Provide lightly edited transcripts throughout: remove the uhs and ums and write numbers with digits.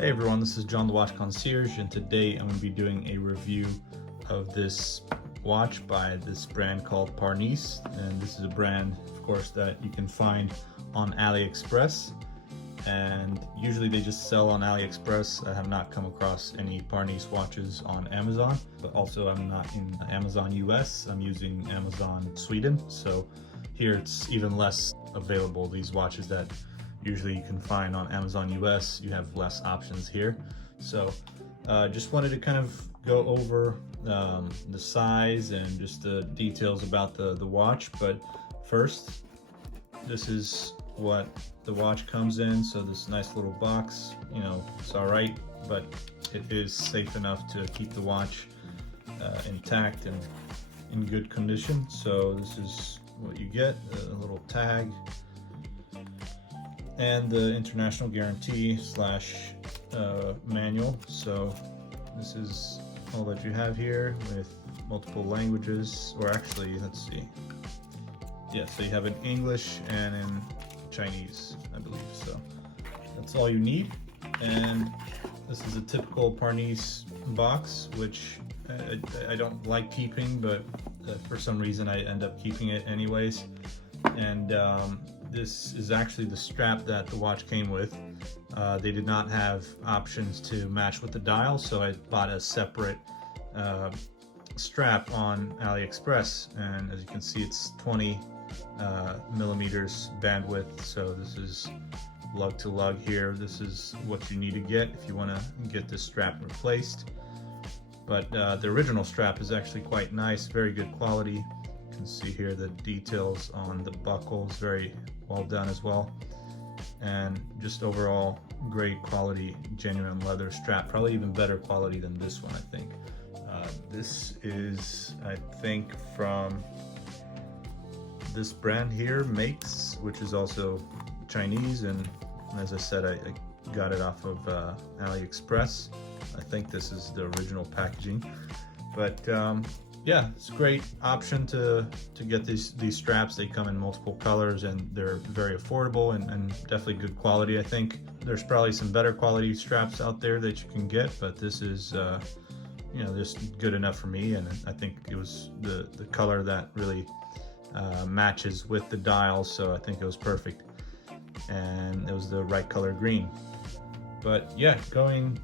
Hey everyone, this is John the Watch Concierge, and today I'm going to be doing a review of this watch by this brand called Parnis. And this is a brand, of course, that you can find on AliExpress, and usually they just sell on AliExpress. I have not come across any Parnis watches on Amazon, but also I'm not in Amazon US, I'm using Amazon Sweden, so here it's even less available. These watches that usually you can find on Amazon US, you have less options here. So just wanted to kind of go over the size and just the details about the watch. But first, this is what the watch comes in. So this nice little box, you know, it's all right, but it is safe enough to keep the watch intact and in good condition. So this is what you get, a little tag and the international guarantee slash manual. So this is all that you have here with multiple languages, or actually, let's see. Yeah, so you have in English and in Chinese, I believe. So that's all you need. And this is a typical Parnis box, which I don't like keeping, but for some reason I end up keeping it anyways. And this is actually the strap that the watch came with. They did not have options to match with the dial, so I bought a separate strap on AliExpress, and as you can see, it's 20 millimeters bandwidth. So this is lug to lug here. This is what you need to get if you want to get this strap replaced. But the original strap is actually quite nice, very good quality. You can see here the details on the buckle is very well done as well, and just overall great quality, genuine leather strap, probably even better quality than this one, I think. This is, I think, from this brand here, Makes, which is also Chinese, and as I said, I got it off of AliExpress. I think this is the original packaging, but yeah, it's a great option to get these straps. They come in multiple colors and they're very affordable and definitely good quality. I think there's probably some better quality straps out there that you can get, but this is you know, just good enough for me. And I think it was the color that really matches with the dial, so I think it was perfect, and it was the right color green. But yeah, going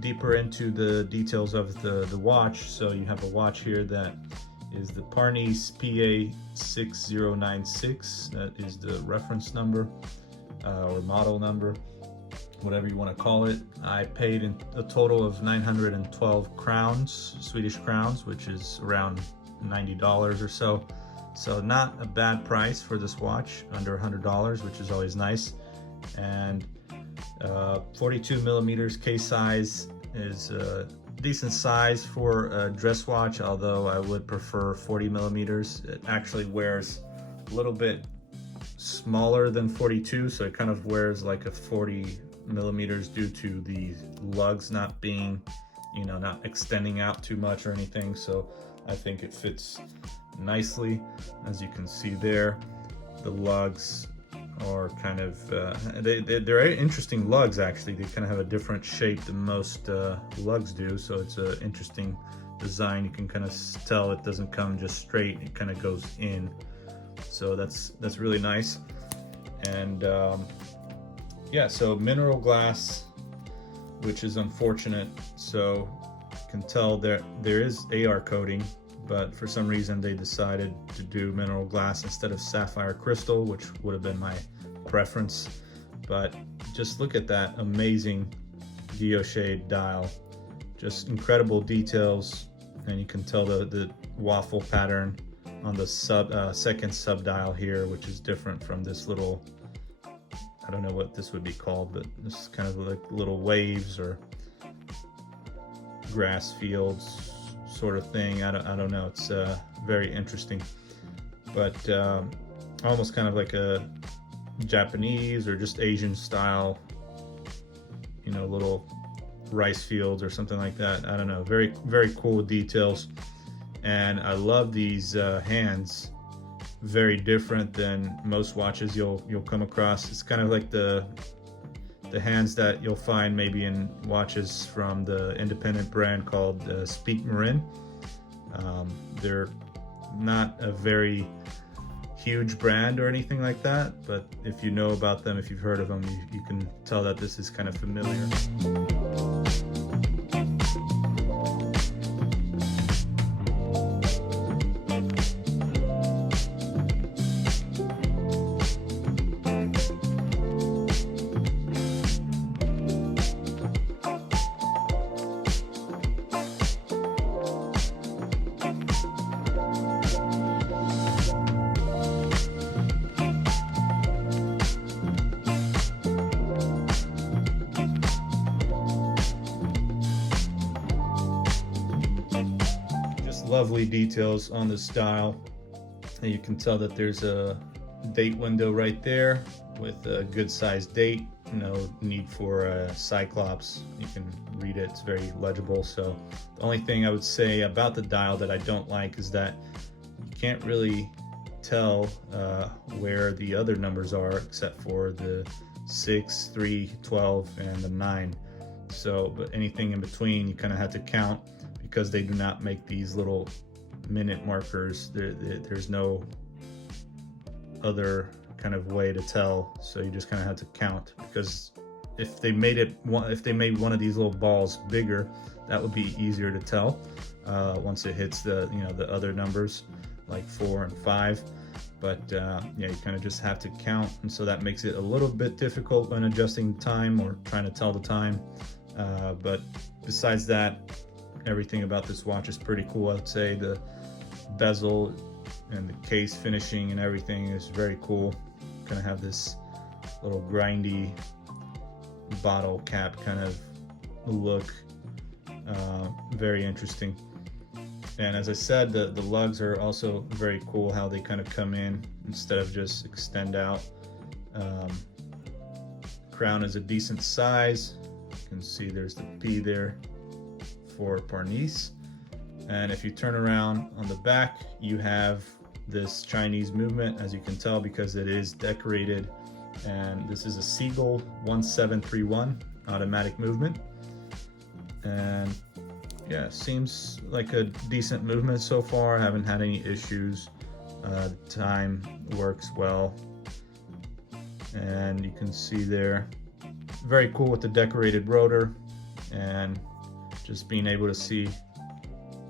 deeper into the details of the watch. So you have a watch here that is the Parnis PA6096. That is the reference number or model number, whatever you want to call it. I paid a total of 912 crowns, Swedish crowns, which is around $90 or so. So not a bad price for this watch, under $100, which is always nice. And 42 millimeters case size is a decent size for a dress watch, although I would prefer 40 millimeters. It actually wears a little bit smaller than 42, so it kind of wears like a 40 millimeters due to the lugs not being, you know, not extending out too much or anything. So I think it fits nicely. As you can see there, the lugs are kind of they're interesting lugs. Actually, they kind of have a different shape than most lugs do, so it's an interesting design. You can kind of tell it doesn't come just straight, it kind of goes in, so that's really nice. And yeah, so mineral glass, which is unfortunate. So you can tell there is AR coating, but for some reason they decided to do mineral glass instead of sapphire crystal, which would have been my preference. But just look at that amazing Guilloché dial, just incredible details, and you can tell the waffle pattern on the second sub dial here, which is different from this little, I don't know what this would be called, but this is kind of like little waves or grass fields sort of thing. I don't know. It's very interesting, but almost kind of like a Japanese or just Asian style, you know, little rice fields or something like that. I don't know. Very, very cool details. And I love these hands. Very different than most watches you'll come across. It's kind of like the the hands that you'll find maybe in watches from the independent brand called Speak Marin. They're not a very huge brand or anything like that, but if you know about them, if you've heard of them, you can tell that this is kind of familiar. Lovely details on this dial. And you can tell that there's a date window right there with a good sized date. No need for a cyclops. You can read it, it's very legible. So the only thing I would say about the dial that I don't like is that you can't really tell where the other numbers are except for the 6, 3, 12, and the 9. So, but anything in between you kind of have to count, because they do not make these little minute markers. There's no other kind of way to tell, so you just kind of have to count, because if they made one of these little balls bigger, that would be easier to tell once it hits the the other numbers like 4 and 5. But yeah, you kind of just have to count, and so that makes it a little bit difficult when adjusting time or trying to tell the time. But besides that, everything about this watch is pretty cool. I would say the bezel and the case finishing and everything is very cool. Kind of have this little grindy bottle cap kind of look. Very interesting. And as I said, the lugs are also very cool, how they kind of come in instead of just extend out. Crown is a decent size. You can see there's the P there for Parnis. And if you turn around on the back, you have this Chinese movement, as you can tell, because it is decorated. And this is a Seagull 1731 automatic movement. And yeah, seems like a decent movement so far. I haven't had any issues. The time works well. And you can see there, very cool with the decorated rotor, and just being able to see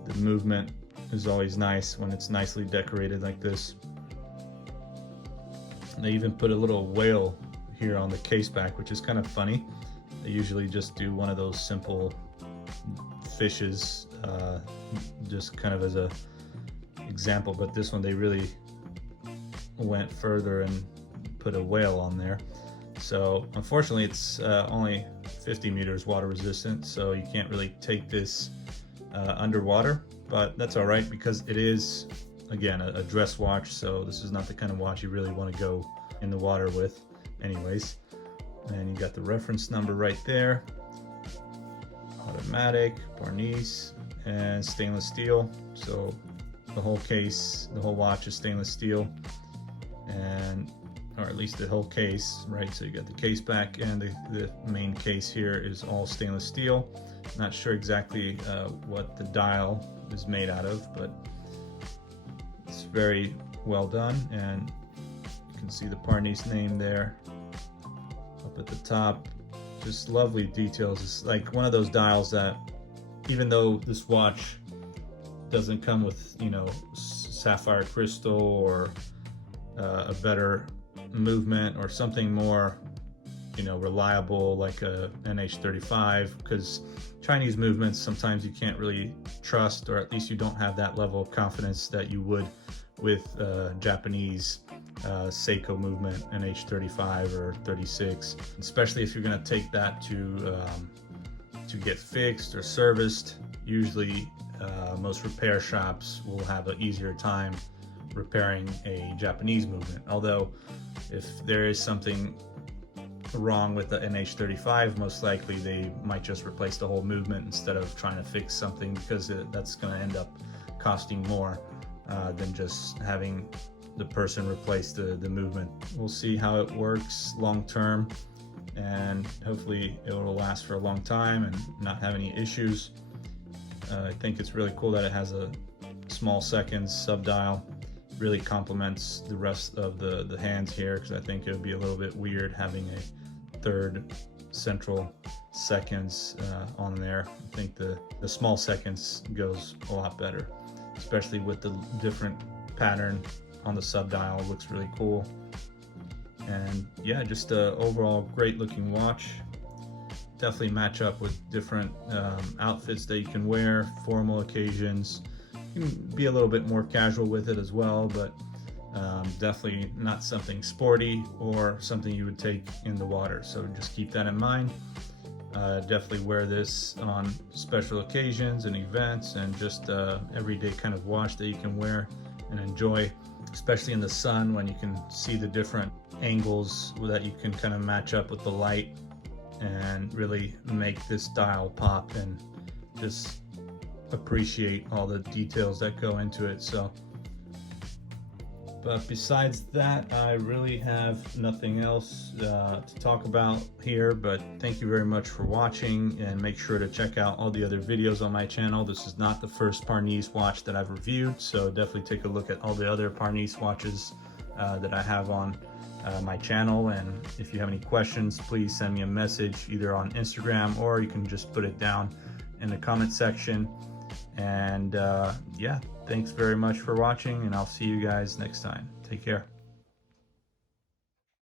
the movement is always nice when it's nicely decorated like this. And they even put a little whale here on the case back, which is kind of funny. They usually just do one of those simple fishes, just kind of as a example, but this one they really went further and put a whale on there. So unfortunately it's only 50 meters water resistant, so you can't really take this underwater, but that's all right, because it is, again, a dress watch, so this is not the kind of watch you really want to go in the water with anyways. And you got the reference number right there. Automatic, Parnis, and stainless steel. So the whole case, the whole watch is stainless steel, and or at least the whole case, right? So you got the case back, and the main case here is all stainless steel. Not sure exactly what the dial is made out of, but it's very well done. And you can see the Parnis name there up at the top. Just lovely details. It's like one of those dials that, even though this watch doesn't come with, sapphire crystal or a better movement or something more, reliable like a NH35, because Chinese movements sometimes you can't really trust, or at least you don't have that level of confidence that you would with Japanese Seiko movement, NH35 or 36, especially if you're going to take that to get fixed or serviced. Usually most repair shops will have an easier time repairing a Japanese movement, although if there is something wrong with the NH35, most likely they might just replace the whole movement instead of trying to fix something, because that's going to end up costing more than just having the person replace the movement. We'll see how it works long term. and hopefully it will last for a long time and not have any issues. I think it's really cool that it has a small seconds sub-dial. Really complements the rest of the hands here, because I think it would be a little bit weird having a third central seconds on there. I think the small seconds goes a lot better, especially with the different pattern on the sub-dial. It looks really cool. And yeah, just a overall great looking watch. Definitely match up with different outfits that you can wear, formal occasions. You can be a little bit more casual with it as well, but definitely not something sporty or something you would take in the water. So just keep that in mind. Definitely wear this on special occasions and events, and just everyday kind of watch that you can wear and enjoy, especially in the sun when you can see the different angles that you can kind of match up with the light and really make this dial pop, and just appreciate all the details that go into it. So, but besides that, I really have nothing else to talk about here, but thank you very much for watching, and make sure to check out all the other videos on my channel. This is not the first Parnis watch that I've reviewed, so definitely take a look at all the other Parnis watches that I have on my channel. And if you have any questions, please send me a message either on Instagram, or you can just put it down in the comment section. And yeah, thanks very much for watching, and I'll see you guys next time. Take care.